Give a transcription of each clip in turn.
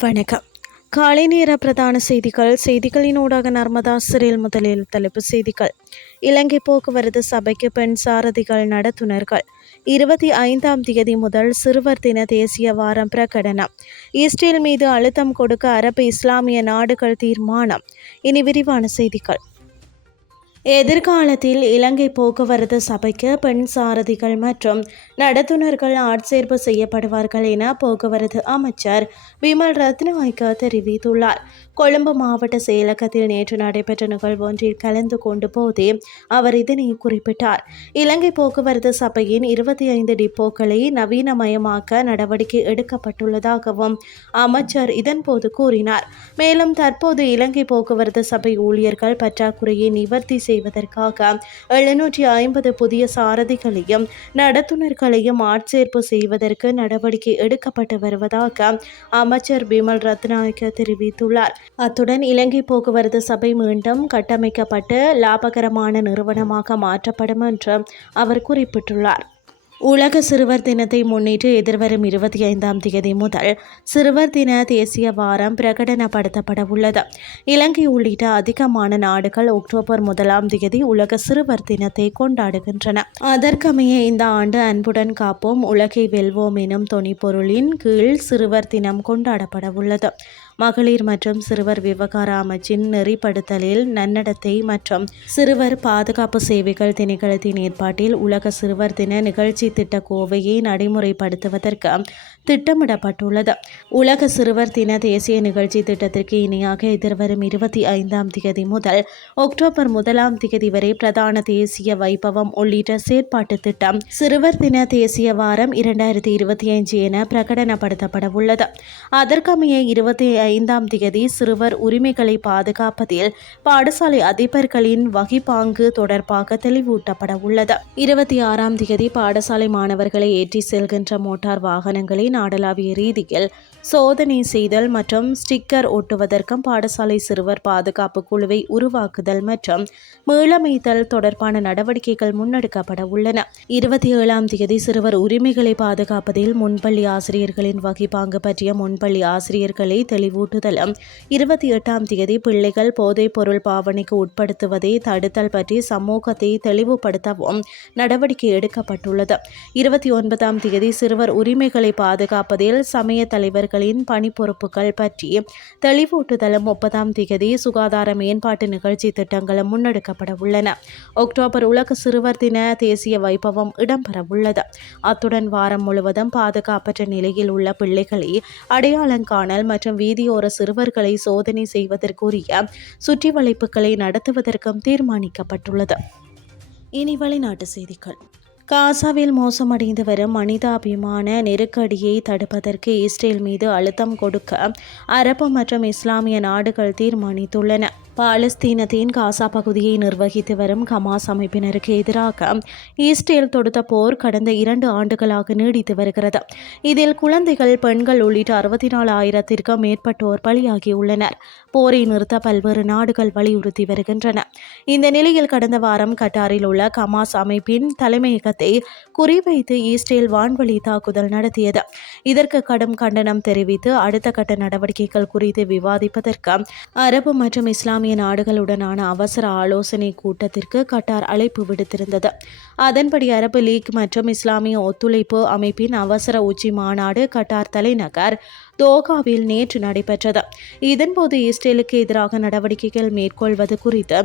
வணக்கம். காலை நேர பிரதான செய்திகளினூடாக நர்மதா சிறில். முதலில் தலைப்புச் செய்திகள். இலங்கை போக்குவரத்து சபைக்கு பெண் சாரதிகள் நடத்துனர்கள் 25ஆம் தேதி முதல் சிறுவர் தின தேசிய வாரம் பிரகடனம். இஸ்ரேல் மீது அழுத்தம் கொடுக்க அரபு இஸ்லாமிய நாடுகள் தீர்மானம். இனி விரிவான செய்திகள். எதிர்காலத்தில் இலங்கை போக்குவரத்து சபைக்கு பெண் சாரதிகள் மற்றும் நடத்துனர்கள் ஆட்சேர்ப்பு செய்யப்படுவார்கள் என போக்குவரத்து அமைச்சர் விமல் ரத்நாயக்க தெரிவித்துள்ளார். கொழும்பு மாவட்ட செயலகத்தில் நேற்று நடைபெற்ற நிகழ்வு ஒன்றில் கலந்து கொண்ட போதே அவர் இதனை குறிப்பிட்டார். இலங்கை போக்குவரத்து சபையின் 25 டிப்போக்களை நவீனமயமாக்க நடவடிக்கை எடுக்கப்பட்டுள்ளதாகவும் அமைச்சர் இதன்போது கூறினார். மேலும் தற்போது இலங்கை போக்குவரத்து சபை ஊழியர்கள் பற்றாக்குறையை நிவர்த்தி செய்வதற்காக 750 புதிய சாரதிகளையும் நடத்துனர்களையும் ஆட்சேர்ப்பு செய்வதற்கு நடவடிக்கை எடுக்கப்பட்டு வருவதாக அமைச்சர் பிமல் ரத்நாயக்க தெரிவித்துள்ளார். அத்துடன் இலங்கை போக்குவரத்து சபை மீண்டும் கட்டமைக்கப்பட்டு லாபகரமான நிறுவனமாக மாற்றப்படும் என்று அவர் குறிப்பிட்டுள்ளார். உலக சிறுவர் தினத்தை முன்னிட்டு எதிர்வரும் 25ஆம் தேதி முதல் சிறுவர் தின தேசிய வாரம் பிரகடனப்படுத்தப்பட உள்ளது. இலங்கை உள்ளிட்ட அதிகமான நாடுகள் அக்டோபர் 1ஆம் தேதி உலக சிறுவர் தினத்தை கொண்டாடுகின்றன. அதற்கமைய இந்த ஆண்டு அன்புடன் காப்போம் உலகை வெல்வோம் எனும் தொனிப்பொருளின் கீழ் சிறுவர் தினம் கொண்டாடப்பட உள்ளது. மகளிர் மற்றும் சிறுவர் விவகார அமைச்சின் நெறிப்படுத்தலில் நன்னடத்தை மற்றும் சிறுவர் பாதுகாப்பு சேவைகள் திணைக்களத்தின் ஏற்பாட்டில் உலக சிறுவர் தின நிகழ்ச்சி திட்ட கோவையை நடைமுறைப்படுத்துவதற்கு திட்டமிடப்பட்டுள்ளது. உலக சிறுவர் தின தேசிய நிகழ்ச்சி திட்டத்திற்கு இணையாக எதிர்வரும் 25ஆம் தேதி முதல் அக்டோபர் 1ஆம் தேதி வரை பிரதான தேசிய வைபவம் உள்ளிட்ட செயற்பாட்டு திட்டம் சிறுவர் தின தேசிய வாரம் 2025 என பிரகடனப்படுத்தப்பட உள்ளது. அதற்கமைய 25ஆம் தேதி சிறுவர் உரிமைகளை பாதுகாப்பதில் பாடசாலை அதிபர்களின் வகிப்பாங்கு தொடர்பாக தெளிவூட்டப்பட உள்ளது. 26ஆம் தேதி பாடசாலை மாணவர்களை ஏற்றி செல்கின்ற மோட்டார் வாகனங்களை நாடளாவிய ரீதியில் சோதனை செய்தல் மற்றும் ஸ்டிக்கர் ஒட்டுவதற்கும் பாடசாலை சிறுவர் பாதுகாப்பு குழுவை உருவாக்குதல் மற்றும் மீளமைத்தல் தொடர்பான நடவடிக்கைகள் முன்னெடுக்கப்பட உள்ளன. 27ஆம் தேதி சிறுவர் உரிமைகளை பாதுகாப்பதில் முன்பள்ளி ஆசிரியர்களின் வகிப்பாங்கு பற்றிய முன்பள்ளி ஆசிரியர்களை தெளிவூட்டுதலும் 28ஆம் தேதி பிள்ளைகள் போதைப் பொருள் பாவனைக்கு உட்படுத்துவதை தடுத்தல் பற்றி சமூகத்தை தெளிவுபடுத்தவும் நடவடிக்கை எடுக்கப்பட்டுள்ளது. 29ஆம் தேதி சிறுவர் உரிமைகளை பாதுகாப்பதில் சமய தலைவர்களின் பணி பொறுப்புகள் பற்றி தெளிவூட்டுதலும் 30ஆம் தேதி சுகாதார மேம்பாட்டு நிகழ்ச்சி திட்டங்களும் முன்னெடுக்கப்பட உள்ளன. அக்டோபர் உலக சிறுவர் தின தேசிய வைபவம் இடம்பெறவுள்ளது. அத்துடன் வாரம் முழுவதும் பாதுகாப்பற்ற நிலையில் உள்ள பிள்ளைகளை அடையாளம் காணல் மற்றும் வீதியோர சிறுவர்களை சோதனை செய்வதற்குரிய சுற்றி வளைப்புகளை நடத்துவதற்கும் தீர்மானிக்கப்பட்டுள்ளது. இனி வெளிநாட்டு செய்திகள். காசாவில் மோசமடைந்து வரும் மனிதாபிமான நெருக்கடியை தடுப்பதற்கு இஸ்ரேல் மீது அழுத்தம் கொடுக்க அரபு மற்றும் இஸ்லாமிய நாடுகள் தீர்மானித்துள்ளன. பாலஸ்தீனத்தின் காசா பகுதியை நிர்வகித்து வரும் ஹமாஸ் அமைப்பினருக்கு எதிராக இஸ்ரேல் தொடுத்த போர் கடந்த 2 ஆண்டுகளாக நீடித்து வருகிறது. இதில் குழந்தைகள், பெண்கள் உள்ளிட்ட 64,000க்கும் மேற்பட்டோர் பலியாகியுள்ளனர். போரை நிறுத்த பல்வேறு நாடுகள் வலியுறுத்தி வருகின்றன. இந்த நிலையில் கடந்த வாரம் கட்டாரில் உள்ள ஹமாஸ் அமைப்பின் தலைமையகத்தை குறிவைத்து இஸ்ரேல் வான்வழி தாக்குதல் நடத்தியது. இதற்கு கடும் கண்டனம் தெரிவித்து அடுத்த கட்ட நடவடிக்கைகள் குறித்து விவாதிப்பதற்கு அரபு மற்றும் இஸ்லாமிய நாடுகளுடனான அவசர ஆலோசனை கூட்டத்திற்கு கட்டார் அழைப்பு விடுத்திருந்தது. அதன்படி அரபு லீக் மற்றும் இஸ்லாமிய ஒத்துழைப்பு அமைப்பின் அவசர உச்சி மாநாடு கட்டார் தலைநகர் தோகாவில் நேற்று நடைபெற்றது. இதன்போது இஸ்ரேலுக்கு எதிராக நடவடிக்கைகள் மேற்கொள்வது குறித்து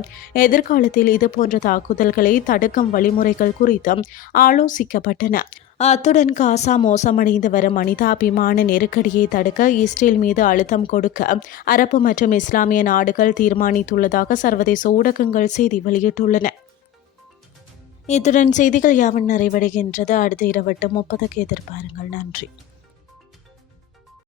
எதிர்காலத்தில் இதுபோன்ற தாக்குதல்களை தடுக்கும் வழிமுறைகள் குறித்தும் ஆலோசிக்கப்பட்டன. அத்துடன் காசா மோசமடைந்து வரும் மனிதாபிமான நெருக்கடியை தடுக்க இஸ்ரேல் மீது அழுத்தம் கொடுக்க அரபு மற்றும் இஸ்லாமிய நாடுகள் தீர்மானித்துள்ளதாக சர்வதேச ஊடகங்கள் செய்தி வெளியிட்டுள்ளன. இத்துடன் செய்திகள் யாவும் நிறைவடைகின்றது. அடுத்த இரவு 8:30க்கு எதிர்பாருங்கள். நன்றி.